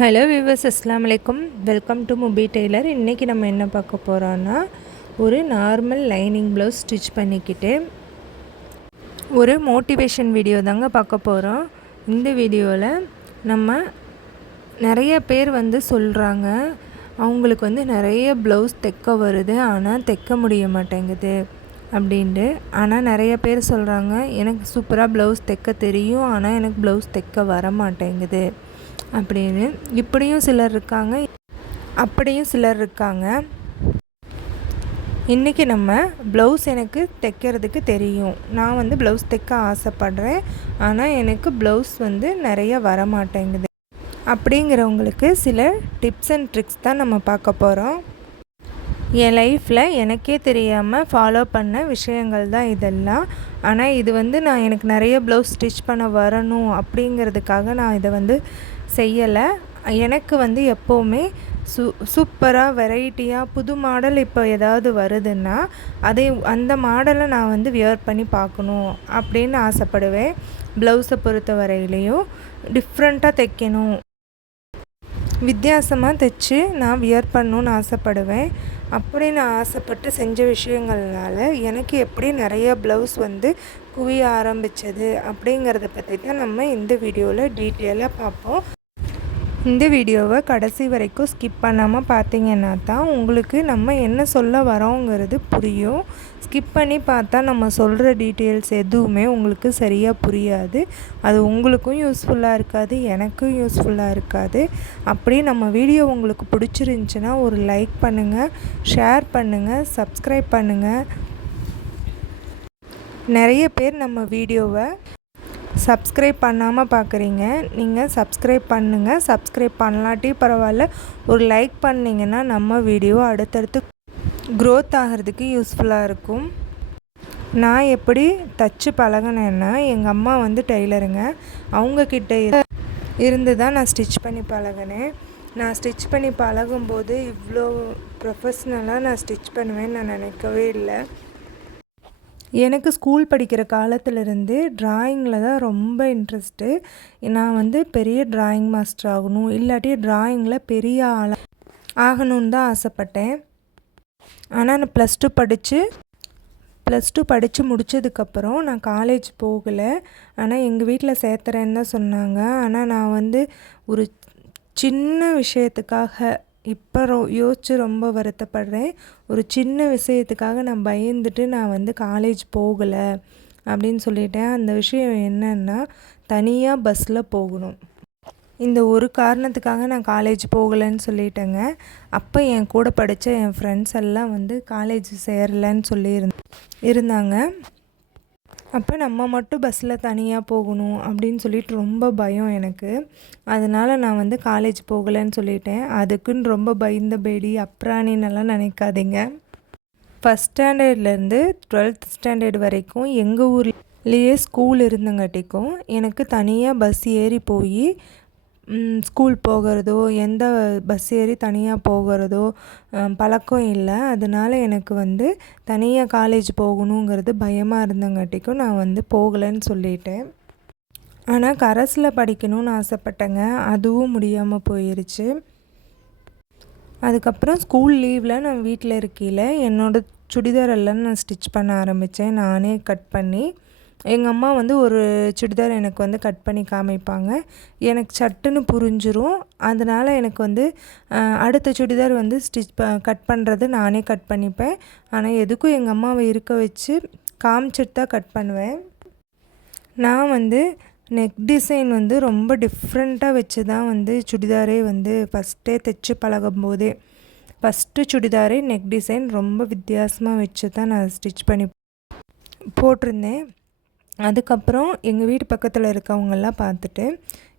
Hello viewers, அஸ்ஸலாமு அலைக்கும். Welcome to Mubi tailor. இன்றைக்கி நம்ம என்ன பார்க்க போகிறோன்னா, ஒரு நார்மல் லைனிங் ப்ளவுஸ் ஸ்டிச் பண்ணிக்கிட்டு ஒரு மோட்டிவேஷன் வீடியோ தாங்க பார்க்க போகிறோம். இந்த வீடியோவில் நம்ம நிறைய பேர் சொல்கிறாங்க, அவங்களுக்கு நிறைய ப்ளவுஸ் தைக்க வருது, ஆனால் தைக்க முடிய மாட்டேங்குது அப்படின்ட்டு. ஆனால் நிறைய பேர் சொல்கிறாங்க, எனக்கு சூப்பராக ப்ளவுஸ் தைக்க தெரியும், ஆனால் எனக்கு ப்ளவுஸ் தைக்க வர மாட்டேங்குது அப்படின்னு. இப்படியும் சிலர் இருக்காங்க, அப்படியும் சிலர் இருக்காங்க. இன்றைக்கி நம்ம ப்ளவுஸ் எனக்கு தைக்கிறதுக்கு தெரியும், நான் ப்ளவுஸ் தைக்க ஆசைப்பட்றேன், ஆனால் எனக்கு ப்ளவுஸ் நிறைய வர மாட்டேங்குது அப்படிங்கிறவங்களுக்கு சில டிப்ஸ் அண்ட் ட்ரிக்ஸ் தான் நம்ம பார்க்க போகிறோம். என் லைஃப்பில் எனக்கே தெரியாமல் ஃபாலோ பண்ண விஷயங்கள் தான் இதெல்லாம். ஆனால் இது நான் எனக்கு நிறைய ப்ளவுஸ் ஸ்டிச் பண்ண வரணும் அப்படிங்கிறதுக்காக நான் இதை செய்யலை. எனக்கு எப்போவுமே சூப்பராக வெரைட்டியாக புது மாடல் இப்போ ஏதாவது வருதுன்னா அந்த மாடலை நான் வியர் பண்ணி பார்க்கணும் அப்படின்னு ஆசைப்படுவேன். ப்ளவுஸை பொறுத்த வரையிலையும் டிஃப்ரெண்ட்டாக தைக்கணும், வித்தியாசமாக தைச்சி நான் வியர் பண்ணணுன்னு ஆசைப்படுவேன். அப்படி நான் ஆசைப்பட்டு செஞ்ச விஷயங்கள்னால எனக்கு எப்படி நிறைய ப்ளவுஸ் குவிய ஆரம்பித்தது அப்படிங்கிறத பற்றி தான் நம்ம இந்த வீடியோவில் டீட்டெயிலாக பார்ப்போம். இந்த வீடியோவை கடைசி வரைக்கும் ஸ்கிப் பண்ணாமல் பார்த்தீங்கன்னா தான் உங்களுக்கு நம்ம என்ன சொல்ல வரோங்கிறது புரியும். ஸ்கிப் பண்ணி பார்த்தா நம்ம சொல்கிற டீட்டெயில்ஸ் எதுவுமே உங்களுக்கு சரியாக புரியாது. அது உங்களுக்கும் யூஸ்ஃபுல்லாக இருக்காது, எனக்கும் யூஸ்ஃபுல்லாக இருக்காது. அப்படி நம்ம வீடியோ உங்களுக்கு பிடிச்சிருந்துச்சின்னா ஒரு லைக் பண்ணுங்கள், ஷேர் பண்ணுங்கள், சப்ஸ்கிரைப் பண்ணுங்கள். நிறைய பேர் நம்ம வீடியோவை சப்ஸ்கிரைப் பண்ணாமல் பார்க்குறீங்க. நீங்கள் சப்ஸ்கிரைப் பண்ணுங்கள். சப்ஸ்கிரைப் பண்ணலாட்டி பரவாயில்ல, ஒரு லைக் பண்ணிங்கன்னா நம்ம வீடியோ அடுத்தடுத்து க்ரோத் ஆகிறதுக்கு யூஸ்ஃபுல்லாக இருக்கும். நான் எப்படி தச்சு பழகினேன்னா, எங்கள் அம்மா டெய்லருங்க, அவங்கக்கிட்ட இருந்து தான் நான் ஸ்டிச் பண்ணி பழகினேன். நான் ஸ்டிச் பண்ணி பழகும்போது இவ்வளோ ப்ரொஃபஷ்னலாக நான் ஸ்டிச் பண்ணுவேன்னு நான் நினைக்கவே இல்லை. எனக்கு ஸ்கூல் படிக்கிற காலத்திலேருந்து ட்ராயிங்கில் தான் ரொம்ப இன்ட்ரெஸ்ட்டு. நான் பெரிய ட்ராயிங் மாஸ்டர் ஆகணும், இல்லாட்டி ட்ராயிங்கில் பெரிய ஆளாக ஆகணுன்னு தான் ஆசைப்பட்டேன். ஆனால் நான் ப்ளஸ் டூ படித்து முடித்ததுக்கப்புறம் நான் காலேஜ் போகலை. ஆனால் எங்கள் வீட்டில் சேர்த்துறேன்னு தான் சொன்னாங்க. ஆனால் நான் ஒரு சின்ன விஷயத்துக்காக இப்போ யோசித்து ரொம்ப வருத்தப்படுறேன். ஒரு சின்ன விஷயத்துக்காக நான் பயந்துட்டு நான் காலேஜ் போகலை அப்படின்னு சொல்லிட்டேன். அந்த விஷயம் என்னன்னா, தனியாக பஸ்ஸில் போகணும். இந்த ஒரு காரணத்துக்காக நான் காலேஜ் போகலைன்னு சொல்லிட்டேங்க. அப்போ என் கூட படித்த என் ஃப்ரெண்ட்ஸ் எல்லாம் காலேஜ் சேரலைன்னு இருந்தாங்க. அப்போ நம்ம மட்டும் பஸ்ஸில் தனியாக போகணும் அப்படின்னு சொல்லிட்டு ரொம்ப பயம் எனக்கு. அதனால் நான் காலேஜ் போகலைன்னு சொல்லிட்டேன். அதுக்குன்னு ரொம்ப பயந்த பேடி அப்ராணின்னெல்லாம் நினைக்காதீங்க. ஃபஸ்ட் ஸ்டாண்டர்ட்லேருந்து 12th ஸ்டாண்டர்ட் வரைக்கும் எங்கள் ஊர்லேயே ஸ்கூல் இருந்தங்காட்டிக்கும் எனக்கு தனியாக பஸ் ஏறி போய் ஸ்கூல் போகிறதோ, எந்த பஸ் ஏறி தனியாக போகிறதோ பழக்கம் இல்லை. அதனால் எனக்கு தனியாக காலேஜ் போகணுங்கிறது பயமாக இருந்தங்காட்டிக்கும் நான் போகலைன்னு சொல்லிட்டேன். ஆனால் கரஸில் படிக்கணும்னு ஆசைப்பட்டேங்க, அதுவும் முடியாமல் போயிடுச்சு. அதுக்கப்புறம் ஸ்கூல் லீவில் நான் வீட்டில் இருக்கையில் என்னோடய சுடிதார் எல்லாம் நான் ஸ்டிச் பண்ண ஆரம்பித்தேன், நானே கட் பண்ணி. எங்கள் அம்மா ஒரு சுடிதார் எனக்கு கட் பண்ணி காமிப்பாங்க. எனக்கு சட்டுன்னு புரிஞ்சிரும். அதனால் எனக்கு அடுத்த சுடிதார் கட் பண்ணுறது நானே கட் பண்ணிப்பேன். ஆனால் எதுக்கும் எங்கள் அம்மாவை இருக்க வச்சு காமிச்சிட்டு தான் கட் பண்ணுவேன். நான் நெக் டிசைன் ரொம்ப டிஃப்ரெண்ட்டாக வச்சு தான் சுடிதாரே ஃபஸ்ட்டே தைச்சி பழகும்போதே ஃபஸ்ட்டு சுடிதாரே நெக் டிசைன் ரொம்ப வித்தியாசமாக வச்சு தான் நான் ஸ்டிச் பண்ணி போட்டிருந்தேன். அதுக்கப்புறம் எங்கள் வீட்டு பக்கத்தில் இருக்கவங்கெல்லாம் பார்த்துட்டு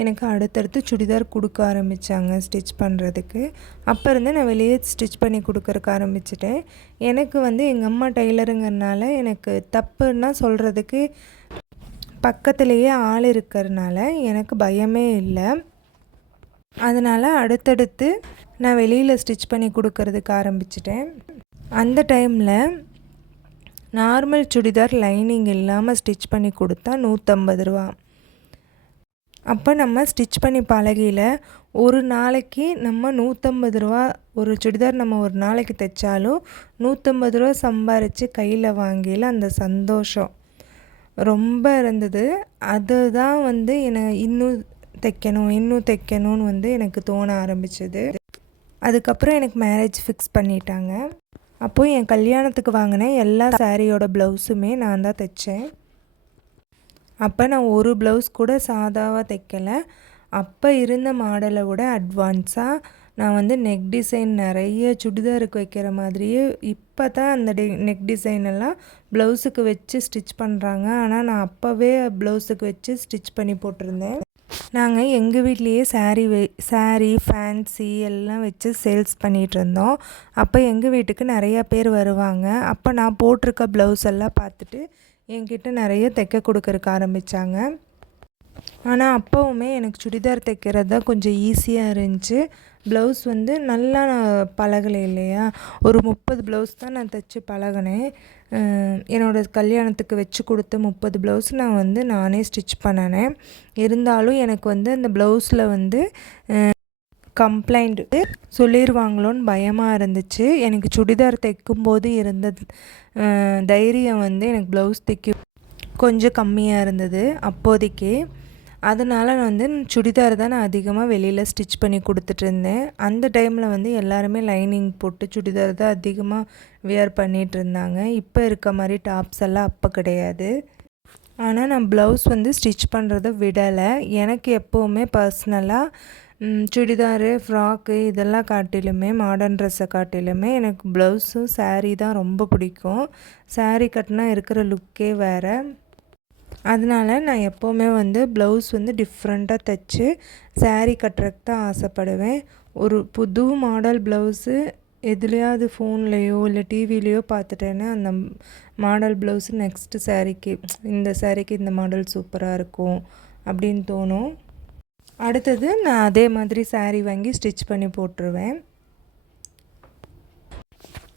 எனக்கு அடுத்தடுத்து சுடிதார் கொடுக்க ஆரம்பித்தாங்க ஸ்டிச் பண்ணுறதுக்கு. அப்போ இருந்து நான் வெளியே ஸ்டிச் பண்ணி கொடுக்கறக்கு ஆரம்பிச்சிட்டேன். எனக்கு எங்கள் அம்மா டெய்லருங்கிறனால எனக்கு தப்புன்னா சொல்கிறதுக்கு பக்கத்துலேயே ஆள் இருக்கிறனால எனக்கு பயமே இல்லை. அதனால் அடுத்தடுத்து நான் வெளியில் ஸ்டிச் பண்ணி கொடுக்கறதுக்கு ஆரம்பிச்சிட்டேன். அந்த டைமில் நார்மல் சுடிதார் லைனிங் இல்லாமல் ஸ்டிச் பண்ணி கொடுத்தா 150 ரூபா. அப்போ நம்ம ஸ்டிச் பண்ணி பழகையில் ஒரு நாளைக்கு நம்ம 150 ரூபா ஒரு சுடிதார் நம்ம ஒரு நாளைக்கு தைச்சாலும் 150 ரூபா சம்பாரித்து கையில் வாங்கல அந்த சந்தோஷம் ரொம்ப இருந்தது. அதுதான் வந்து இன்னும் தைக்கணும்னு வந்து எனக்கு தோண ஆரம்பிச்சது. அதுக்கப்புறம் எனக்கு மேரேஜ் ஃபிக்ஸ் பண்ணிட்டாங்க. அப்போது என் கல்யாணத்துக்கு வாங்கின எல்லா சாரியோட ப்ளவுஸுமே நான் தான் தைச்சேன். அப்போ நான் ஒரு ப்ளவுஸ் கூட சாதாவாக தைக்கலை. அப்போ இருந்த மாடலை விட அட்வான்ஸாக நான் வந்து நெக் டிசைன் நிறைய சுடிதாருக்கு வைக்கிற மாதிரியே இப்போ தான் அந்த நெக் டிசைன் எல்லாம் ப்ளவுஸுக்கு வச்சு ஸ்டிச் பண்ணுறாங்க. ஆனால் நான் அப்போவே ப்ளவுஸுக்கு வச்சு ஸ்டிச் பண்ணி போட்டிருந்தேன். நாங்கள் எங்கள் வீட்லேயே சாரீ ஃபேன்சி எல்லாம் வச்சு சேல்ஸ் பண்ணிகிட்ருந்தோம். அப்போ எங்கள் வீட்டுக்கு நிறையா பேர் வருவாங்க. அப்போ நான் போட்டிருக்க ப்ளவுஸ் எல்லாம் பார்த்துட்டு என்கிட்ட நிறைய தைக்க கொடுக்கறக்கு ஆரம்பித்தாங்க. ஆனால் அப்போவுமே எனக்கு சுடிதார் தைக்கிறது தான் கொஞ்சம் ஈஸியாக இருந்துச்சு. ப்ளவுஸ் வந்து நல்லா நான் பழகலை இல்லையா, ஒரு 30 ப்ளவுஸ் தான் நான் தைச்சி பழகினேன். என்னோடய கல்யாணத்துக்கு வச்சு கொடுத்த 30 ப்ளவுஸ் நான் வந்து நானே ஸ்டிச் பண்ணினேன். இருந்தாலும் எனக்கு வந்து அந்த ப்ளவுஸில் வந்து கம்ப்ளைண்ட் சொல்லிடுவாங்களோன்னு பயமாக இருந்துச்சு. எனக்கு சுடிதார் தைக்கும்போது இருந்த தைரியம் வந்து எனக்கு ப்ளவுஸ் தைக்க கொஞ்சம் கம்மியாக இருந்தது அப்போதைக்கு. அதனால் நான் வந்து சுடிதார் தான் நான் அதிகமாக வெளியில் ஸ்டிச் பண்ணி கொடுத்துட்ருந்தேன். அந்த டைமில் வந்து எல்லாருமே லைனிங் போட்டு சுடிதார் தான் அதிகமாக வியர் பண்ணிகிட்டு இருந்தாங்க. இப்போ இருக்க மாதிரி டாப்ஸ் எல்லாம் அப்போ கிடையாது. ஆனால் நான் ப்ளவுஸ் வந்து ஸ்டிச் பண்ணுறத விடலை. எனக்கு எப்போவுமே பர்சனலாக சுடிதாரு ஃப்ராக்கு இதெல்லாம் காட்டிலுமே மாடர்ன் ட்ரெஸ்ஸை காட்டிலுமே எனக்கு ப்ளவுஸும் சாரீ தான் ரொம்ப பிடிக்கும். சாரீ கட்டினா இருக்கிற லுக்கே வேறு. அதனால் நான் எப்போவுமே வந்து ப்ளவுஸ் வந்து டிஃப்ரெண்ட்டாக தைச்சி சாரீ கட்டுறதுக்கு தான் ஆசைப்படுவேன். ஒரு புது மாடல் ப்ளவுஸு எதுலேயாவது ஃபோன்லேயோ இல்லை டிவிலேயோ பார்த்துட்டேன்னா அந்த மாடல் ப்ளவுஸு நெக்ஸ்ட்டு சாரீக்கு இந்த மாடல் சூப்பராக இருக்கும் அப்படின்னு தோணும். அடுத்தது நான் அதே மாதிரி சாரீ வாங்கி ஸ்டிச் பண்ணி போட்டுருவேன்.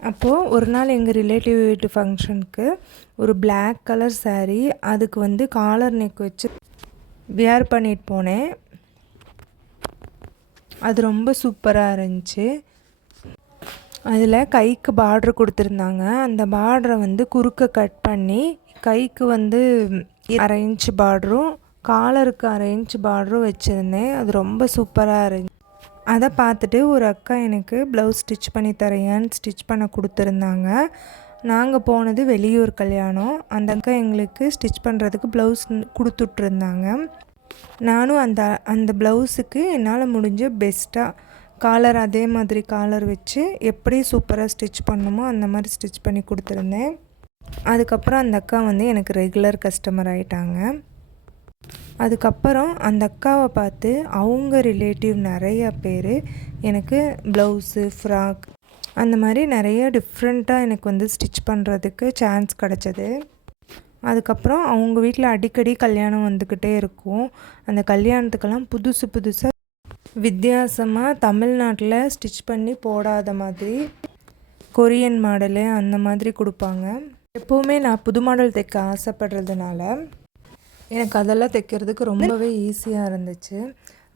அப்போது ஒரு நாள் எங்கள் ரிலேட்டிவ் வீட்டு ஃபங்க்ஷனுக்கு ஒரு பிளாக் கலர் சாரீ, அதுக்கு வந்து காலர் நெக் வச்சு வியர் பண்ணிட்டு போனேன். அது ரொம்ப சூப்பராக இருந்துச்சு. அதில் கைக்கு பார்ட்ரு கொடுத்துருந்தாங்க. அந்த பார்டரை வந்து குறுக்க கட் பண்ணி கைக்கு வந்து 1/2 இன்ச் பார்டரும் காலருக்கு 1/2 இன்ச் பார்டரும் வச்சுருந்தேன். அது ரொம்ப சூப்பராக இருந்துச்சு. அதை பார்த்துட்டு ஒரு அக்கா எனக்கு ப்ளவுஸ் ஸ்டிச் பண்ணி தரையான்னு ஸ்டிச் பண்ண கொடுத்துருந்தாங்க. நாங்கள் போனது வெளியூர் கல்யாணம். அந்த அக்கா எங்களுக்கு ஸ்டிச் பண்ணுறதுக்கு ப்ளவுஸ் கொடுத்துட்ருந்தாங்க. நானும் அந்த ப்ளவுஸுக்கு என்னால் முடிஞ்ச பெஸ்ட்டாக காலர் அதே மாதிரி காலர் வச்சு எப்படி சூப்பராக ஸ்டிச் பண்ணணுமோ அந்த மாதிரி ஸ்டிச் பண்ணி கொடுத்துருந்தேன். அதுக்கப்புறம் அந்த அக்கா வந்து எனக்கு ரெகுலர் கஸ்டமர் ஆகிட்டாங்க. அதுக்கப்புறம் அந்த அக்காவை பார்த்து அவங்க ரிலேட்டிவ் நிறையா பேர் எனக்கு ப்ளவுஸு ஃப்ராக் அந்த மாதிரி நிறைய டிஃப்ரெண்ட்டாக எனக்கு வந்து ஸ்டிச் பண்ணுறதுக்கு சான்ஸ் கிடச்சது. அதுக்கப்புறம் அவங்க வீட்டில் அடிக்கடி கல்யாணம் வந்துக்கிட்டே இருக்கும். அந்த கல்யாணத்துக்கெல்லாம் புதுசாக வித்தியாசமாக தமிழ்நாட்டில் ஸ்டிச் பண்ணி போடாத மாதிரி கொரியன் மாடலு அந்த மாதிரி கொடுப்பாங்க. எப்போவுமே நான் புது மாடல் தைக்க ஆசைப்படுறதுனால எனக்கு அதெல்லாம் தைக்கிறதுக்கு ரொம்பவே ஈஸியாக இருந்துச்சு.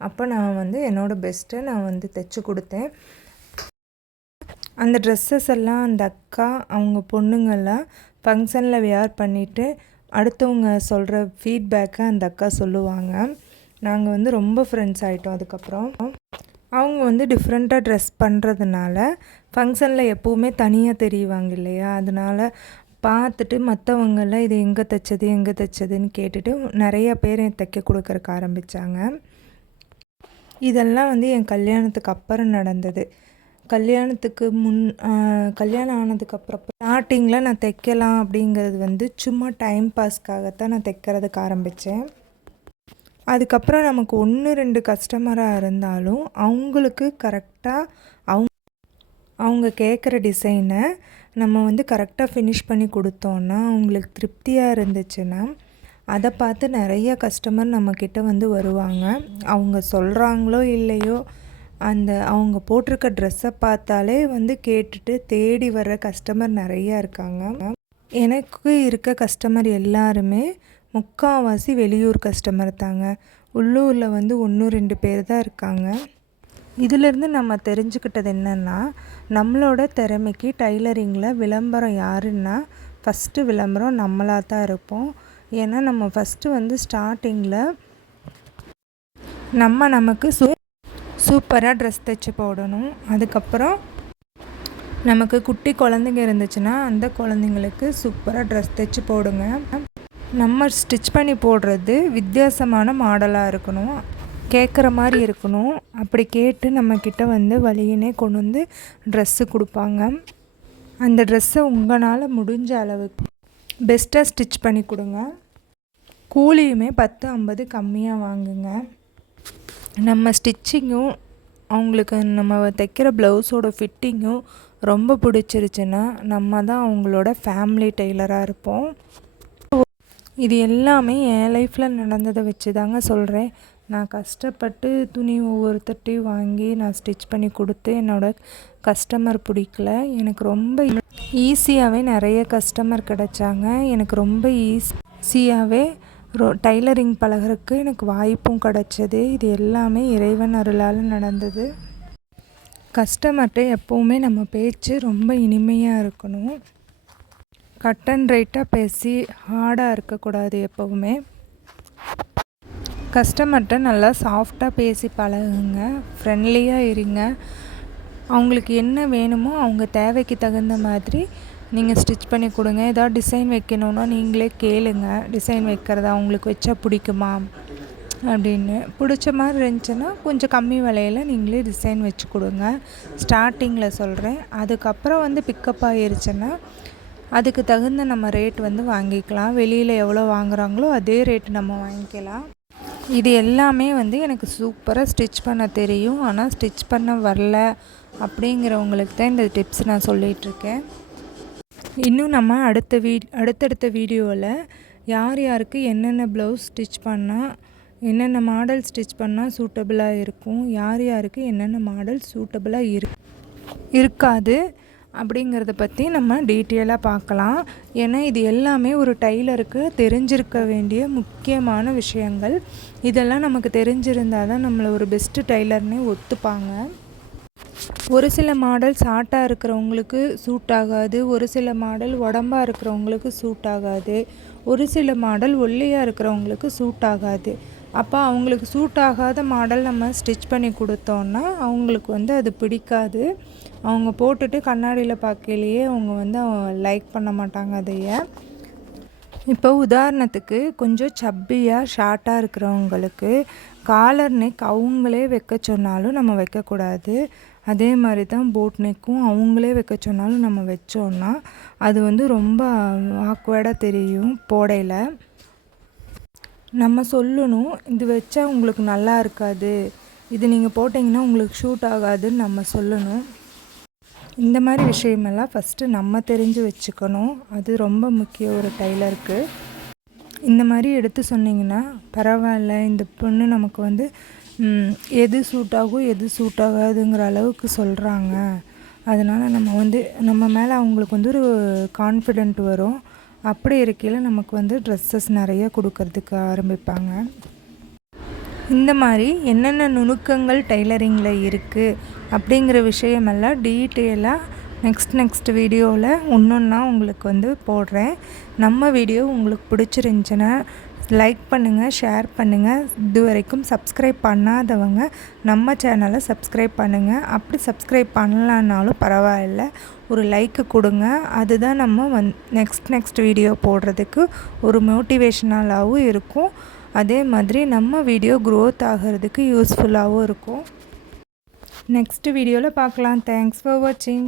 அப்போ நான் வந்து என்னோடய பெஸ்ட்டை நான் வந்து தைச்சி கொடுத்தேன். அந்த ட்ரெஸ்ஸஸ் எல்லாம் அந்த அக்கா அவங்க பொண்ணுங்கள்லாம் ஃபங்க்ஷனில் வியர் பண்ணிவிட்டு அடுத்தவங்க சொல்கிற ஃபீட்பேக்கை அந்த அக்கா சொல்லுவாங்க. நாங்கள் வந்து ரொம்ப ஃப்ரெண்ட்ஸ் ஆகிட்டோம். அதுக்கப்புறம் அவங்க வந்து டிஃப்ரெண்ட்டாக ட்ரெஸ் பண்ணுறதுனால ஃபங்க்ஷனில் எப்போவுமே தனியாக தெரியுவாங்க இல்லையா, அதனால் பார்த்துட்டு மற்றவங்கெல்லாம் இது எங்கே தைச்சதுன்னு கேட்டுட்டு நிறையா பேர் தைக்க கொடுக்கறக்கு ஆரம்பித்தாங்க. இதெல்லாம் வந்து என் கல்யாணத்துக்கு அப்புறம் நடந்தது. கல்யாணத்துக்கு கல்யாணம் ஆனதுக்கப்புறம் ஸ்டார்டிங்கில் நான் தைக்கலாம் அப்படிங்கிறது வந்து சும்மா டைம் பாஸ்க்காகத்தான் நான் தைக்கிறதுக்கு ஆரம்பித்தேன். அதுக்கப்புறம் நமக்கு 1-2 கஸ்டமராக இருந்தாலும் அவங்களுக்கு கரெக்டாக அவங்க கேட்குற டிசைனை நம்ம வந்து கரெக்டாக ஃபினிஷ் பண்ணி கொடுத்தோன்னா அவங்களுக்கு திருப்தியாக இருந்துச்சுன்னா அதை பார்த்து நிறைய கஸ்டமர் நம்மக்கிட்ட வந்து வருவாங்க. அவங்க சொல்கிறாங்களோ இல்லையோ அவங்க போட்டிருக்க ட்ரெஸ்ஸை பார்த்தாலே வந்து கேட்டுட்டு தேடி வர்ற கஸ்டமர் நிறையா இருக்காங்க. எனக்கு இருக்க கஸ்டமர் எல்லாருமே முக்கால்வாசி வெளியூர் கஸ்டமர் தாங்க. உள்ளூரில் வந்து 1-2 பேர் தான் இருக்காங்க. இதிலிருந்து நம்ம தெரிஞ்சுக்கிட்டது என்னென்னா, நம்மளோட திறமைக்கு டைலரிங்கில் விளம்பரம் யாருன்னா ஃபஸ்ட்டு விளம்பரம் நம்மளாக தான் இருப்போம். ஏன்னா நம்ம ஃபஸ்ட்டு வந்து ஸ்டார்டிங்கில் நமக்கு சூப்பராக ட்ரெஸ் தைச்சி போடணும். அதுக்கப்புறம் நமக்கு குட்டி குழந்தைங்க இருந்துச்சுன்னா அந்த குழந்தைங்களுக்கு சூப்பராக ட்ரெஸ் தைச்சி போடுங்க. நம்ம ஸ்டிச் பண்ணி போடுறது வித்தியாசமான மாடலாக இருக்கணும், கேட்குற மாதிரி இருக்கணும். அப்படி கேட்டு நம்மக்கிட்ட வந்து வழியினே கொண்டு வந்து ட்ரெஸ்ஸு கொடுப்பாங்க. அந்த ட்ரெஸ்ஸை உங்களால் முடிஞ்ச அளவுக்கு பெஸ்ட்டாக ஸ்டிச் பண்ணி கொடுங்க. கூலியுமே 10-50 கம்மியாக வாங்குங்க. நம்ம ஸ்டிச்சிங்கும் அவங்களுக்கு நம்ம தைக்கிற ப்ளவுஸோட ஃபிட்டிங்கும் ரொம்ப பிடிச்சிருச்சுன்னா நம்ம தான் அவங்களோட ஃபேமிலி டெய்லராக இருப்போம். இது எல்லாமே என் லைஃப்பில் நடந்ததை வச்சு தாங்க சொல்கிறேன். நான் கஷ்டப்பட்டு துணி ஒவ்வொருத்தட்டையும் வாங்கி நான் ஸ்டிச் பண்ணி கொடுத்து என்னோடய கஸ்டமர் பிடிக்கல. எனக்கு ரொம்ப ஈஸியாகவே நிறைய கஸ்டமர் கிடச்சாங்க. எனக்கு ரொம்ப ஈஸியாகவே டைலரிங் பழகிறதுக்கு எனக்கு வாய்ப்பும் கிடச்சிது. இது எல்லாமே இறைவன் அருளால் நடந்தது. கஸ்டமர்கிட்ட எப்போவுமே நம்ம பேச்சு ரொம்ப இனிமையாக இருக்கணும். கட் அண்ட் ரைட்டாக பேசி ஹார்டாக இருக்கக்கூடாது. எப்போவுமே கஸ்டமர்கிட்ட நல்லா சாஃப்டாக பேசி பழகுங்க, ஃப்ரெண்ட்லியாக இருங்க. அவங்களுக்கு என்ன வேணுமோ அவங்க தேவைக்கு தகுந்த மாதிரி நீங்கள் ஸ்டிச் பண்ணி கொடுங்க. ஏதாவது டிசைன் வைக்கணுன்னா நீங்களே கேளுங்க, டிசைன் வைக்கிறதா அவங்களுக்கு வச்சா பிடிக்குமா அப்படின்னு. பிடிச்ச மாதிரி இருந்துச்சுன்னா கொஞ்சம் கம்மி விலையில் நீங்களே டிசைன் வச்சு கொடுங்க. ஸ்டார்டிங்கில் சொல்கிறேன். அதுக்கப்புறம் வந்து பிக்கப் ஆகிருச்சுன்னா அதுக்கு தகுந்த நம்ம ரேட் வந்து வாங்கிக்கலாம். வெளியில் எவ்வளோ வாங்குகிறாங்களோ அதே ரேட்டு நம்ம வாங்கிக்கலாம். இது எல்லாமே வந்து எனக்கு சூப்பராக ஸ்டிச் பண்ண தெரியும், ஆனால் ஸ்டிச் பண்ண வரல அப்படிங்கிறவங்களுக்கு தான் இந்த டிப்ஸ் நான் சொல்லிகிட்ருக்கேன். இன்னும் நம்ம அடுத்தடுத்த வீடியோவில் யார் யாருக்கு என்னென்ன ப்ளவுஸ் ஸ்டிச் பண்ணால் என்னென்ன மாடல் ஸ்டிச் பண்ணால் சூட்டபிளாக இருக்கும், யார் யாருக்கு என்னென்ன மாடல் சூட்டபிளாக இருக்காது அப்படிங்கிறத பற்றி நம்ம டீட்டெயிலாக பார்க்கலாம். ஏன்னா இது எல்லாமே ஒரு டைலருக்கு தெரிஞ்சிருக்க வேண்டிய முக்கியமான விஷயங்கள். இதெல்லாம் நமக்கு தெரிஞ்சிருந்தால் தான் நம்மளை ஒரு பெஸ்ட்டு டைலர்னே ஒத்துப்பாங்க. ஒரு சில மாடல் ஷார்ட்டாக இருக்கிறவங்களுக்கு சூட் ஆகாது, ஒரு சில மாடல் உடம்பாக இருக்கிறவங்களுக்கு சூட் ஆகாது, ஒரு சில மாடல் ஒல்லியாக இருக்கிறவங்களுக்கு சூட் ஆகாது. அப்போ அவங்களுக்கு சூட் ஆகாத மாடல் நம்ம ஸ்டிச் பண்ணி கொடுத்தோன்னா அவங்களுக்கு வந்து அது பிடிக்காது. அவங்க போட்டுட்டு கண்ணாடியில் பார்க்கலையே அவங்க வந்து லைக் பண்ண மாட்டாங்க அதைய. இப்போ உதாரணத்துக்கு கொஞ்சம் சப்பியாக ஷார்ட்டாக இருக்கிறவங்களுக்கு காலர் நெக் அவங்களே வைக்க சொன்னாலும் நம்ம வைக்கக்கூடாது. அதே மாதிரி தான் போட் நெக்கும் அவங்களே வைக்க சொன்னாலும் நம்ம வச்சோன்னா அது வந்து ரொம்ப ஆக்வர்டாக தெரியும் போடையில். நம்ம சொல்லணும், இது வச்சா உங்களுக்கு நல்லா இருக்காது, இது நீங்கள் போட்டிங்கன்னா உங்களுக்கு ஷூட் ஆகாதுன்னு நம்ம சொல்லணும். இந்த மாதிரி விஷயமெல்லாம் ஃபஸ்ட்டு நம்ம தெரிஞ்சு வச்சுக்கணும். அது ரொம்ப முக்கியம் ஒரு டைலருக்கு. இந்த மாதிரி எடுத்து சொன்னிங்கன்னா பரவாயில்ல, இந்த பொண்ணு நமக்கு வந்து எது சூட் ஆகும் எது சூட் ஆகாதுங்கிற அளவுக்கு சொல்கிறாங்க. அதனால் நம்ம மேலே அவங்களுக்கு வந்து ஒரு கான்ஃபிடென்ட் வரும். அப்படி இருக்கையில் நமக்கு வந்து ட்ரெஸ்ஸஸ் நிறைய கொடுக்கறதுக்கு ஆரம்பிப்பாங்க. இந்த மாதிரி என்னென்ன நுணுக்கங்கள் டைலரிங்கில் இருக்குது அப்படிங்கிற விஷயமெல்லாம் டீட்டெயிலாக நெக்ஸ்ட் வீடியோவில் ஒன்றொன்னா உங்களுக்கு வந்து போடுறேன். நம்ம வீடியோ உங்களுக்கு பிடிச்சிருந்துச்சுன்னா லைக் பண்ணுங்கள், ஷேர் பண்ணுங்கள். இது வரைக்கும் சப்ஸ்கிரைப் பண்ணாதவங்க நம்ம சேனலை சப்ஸ்கிரைப் பண்ணுங்கள். அப்படி சப்ஸ்கிரைப் பண்ணலான்னாலும் பரவாயில்ல, ஒரு லைக்கு கொடுங்க. அதுதான் நம்ம நெக்ஸ்ட் வீடியோ போடுறதுக்கு ஒரு மோட்டிவேஷ்னலாகவும் இருக்கும். அதே மாதிரி நம்ம வீடியோ க்ரோத் ஆகிறதுக்கு யூஸ்ஃபுல்லாகவும் இருக்கும். நெக்ஸ்ட் வீடியோவில் பார்க்கலாம். தேங்க்ஸ் ஃபார் வாட்சிங்.